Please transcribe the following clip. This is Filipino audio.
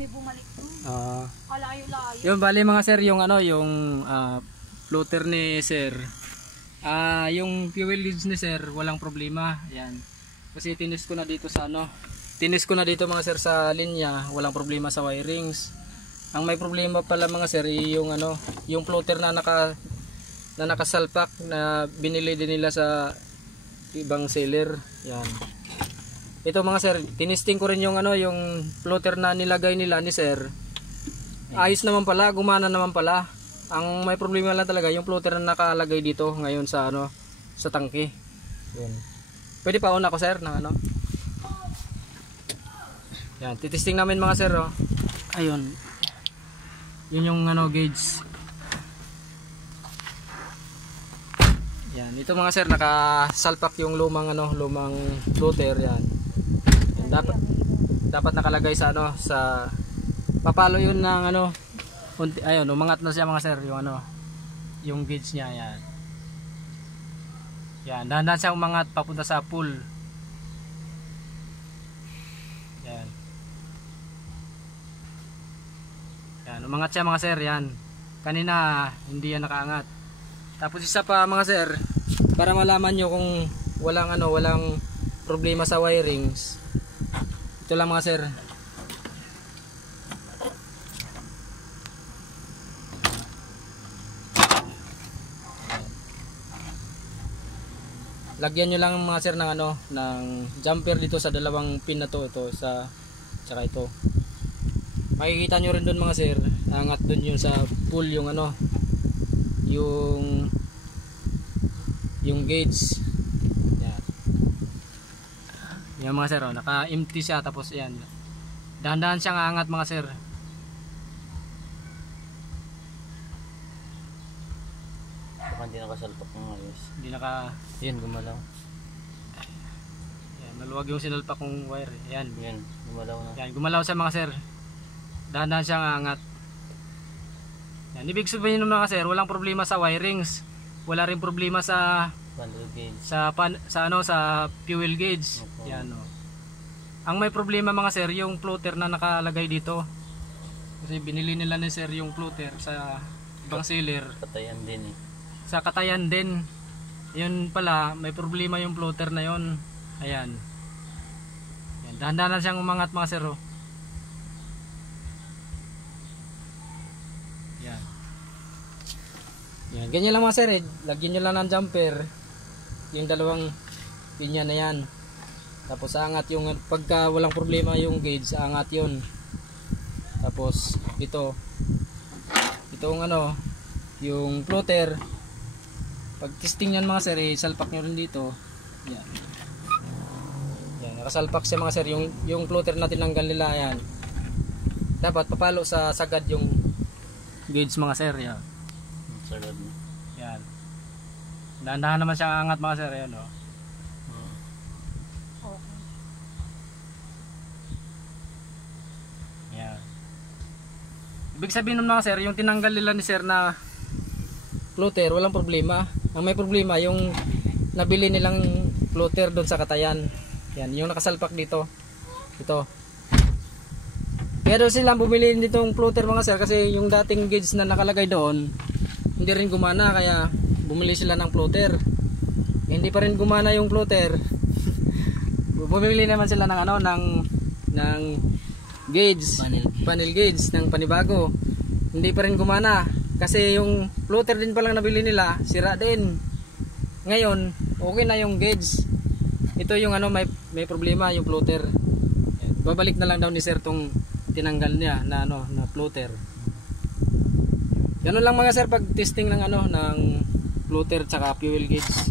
kami bumalik doon. Kalayo-layo. Yung bali mga sir, yung ano, yung floater ni sir. Yung fuel gauge ni sir, walang problema. Yan. Kasi tinis ko na dito sa ano. Tinis ko na dito mga sir sa linya, walang problema sa wirings. Ang may problema pala mga sir, yung ano, yung floater na nakasalpak na binili din nila sa ibang seller. Yan. Ito mga sir, tinisting ko rin yung ano, yung floater na nilagay nila ni sir. Ayos naman pala, gumana naman pala. Ang may problema lang talaga yung floater na nakalagay dito ngayon sa ano, sa tangke. Yan. Pwede pa una ko sir ng ano. Yan, titisting namin mga sir, oh. Ayun. Yun yung ano gauge. Yan, ito mga sir, nakasalpak yung lumang ano, lumang floater yan. Dapat nakalagay sa ano, sa papalo yun ng ano, ayun, umangat na siya mga sir, yung ano, yung gauge niya yan. Yan, dahan-dahan siya umangat papunta sa pool. Yan. Yan, umangat siya mga sir, yan. Kanina hindi yan nakaangat. Tapos isa pa mga sir, para malaman nyo kung walang ano, walang problema sa wirings. Ito lang mga sir. Lagyan nyo lang mga sir ng ano, ng jumper dito sa dalawang pin na to, ito sa tsaka ito. Makikita nyo rin doon mga sir, angat doon yung sa pool yung ano, yung gauge. Yan mga sir, oh, naka-empty siya, tapos yan. Dahan-dahan siyang aangat mga sir. Baka hindi nakasalpak ng ayos. Hindi naka... Yan, gumalaw. Yan, maluwag yung sinulpak kong wire. Yan. Yan, gumalaw na. Yan, gumalaw siya mga sir. Dahan-dahan siyang aangat. Yan, ibig sabihin ng mga sir, walang problema sa wirings. Wala rin problema sa sa fuel gauge. Okay. Yan, oh. Ang may problema mga sir, yung floater na nakalagay dito. Kasi binili nila ni sir yung floater sa ibang seller. Katayan din eh. Sa Katayan din. Yun pala, may problema yung floater na yun. Ayan. Yan, dahan-dahan siyang umangat mga sir, oh. Yan. Yan, ganyan lang mga sir, eh. Lagyan nyo lang ng jumper. Yung dalawang pinya na yan. Tapos angat yung, pagka walang problema yung gauge, angat yun. Tapos ito, itong ano, yung floater, pag testing yan mga sir, salpak nyo rin dito. Yan. Yan, nakasalpak siya mga sir, yung floater na tinanggal nila. Yan, dapat papalo sa sagad yung gauge mga sir. Yan, sagad mo. Yan, dahan-dahan naman siya angat mga sir. Yan, oh. Ibig sabihin nun mga sir, yung tinanggal nila ni sir na floater, walang problema. Ang may problema, yung nabili nilang floater doon sa Katayan. Yan, yung nakasalpak dito. Ito. Kaya doon sila bumili nitong floater mga sir, kasi yung dating gauge na nakalagay doon, hindi rin gumana, kaya bumili sila ng floater. Hindi pa rin gumana yung floater. Bumili naman sila ng ano, ng gauge, panel gauge ng panibago. Hindi pa rin gumana kasi yung floater din palang nabili nila, sira din. Ngayon, okay na yung gauge. Ito yung ano, may problema yung floater. Babalik na lang daw ni sir tong tinanggal niya na ano, na floater. Ganun lang mga sir pag testing ng ano, ng floater tsaka fuel gauge.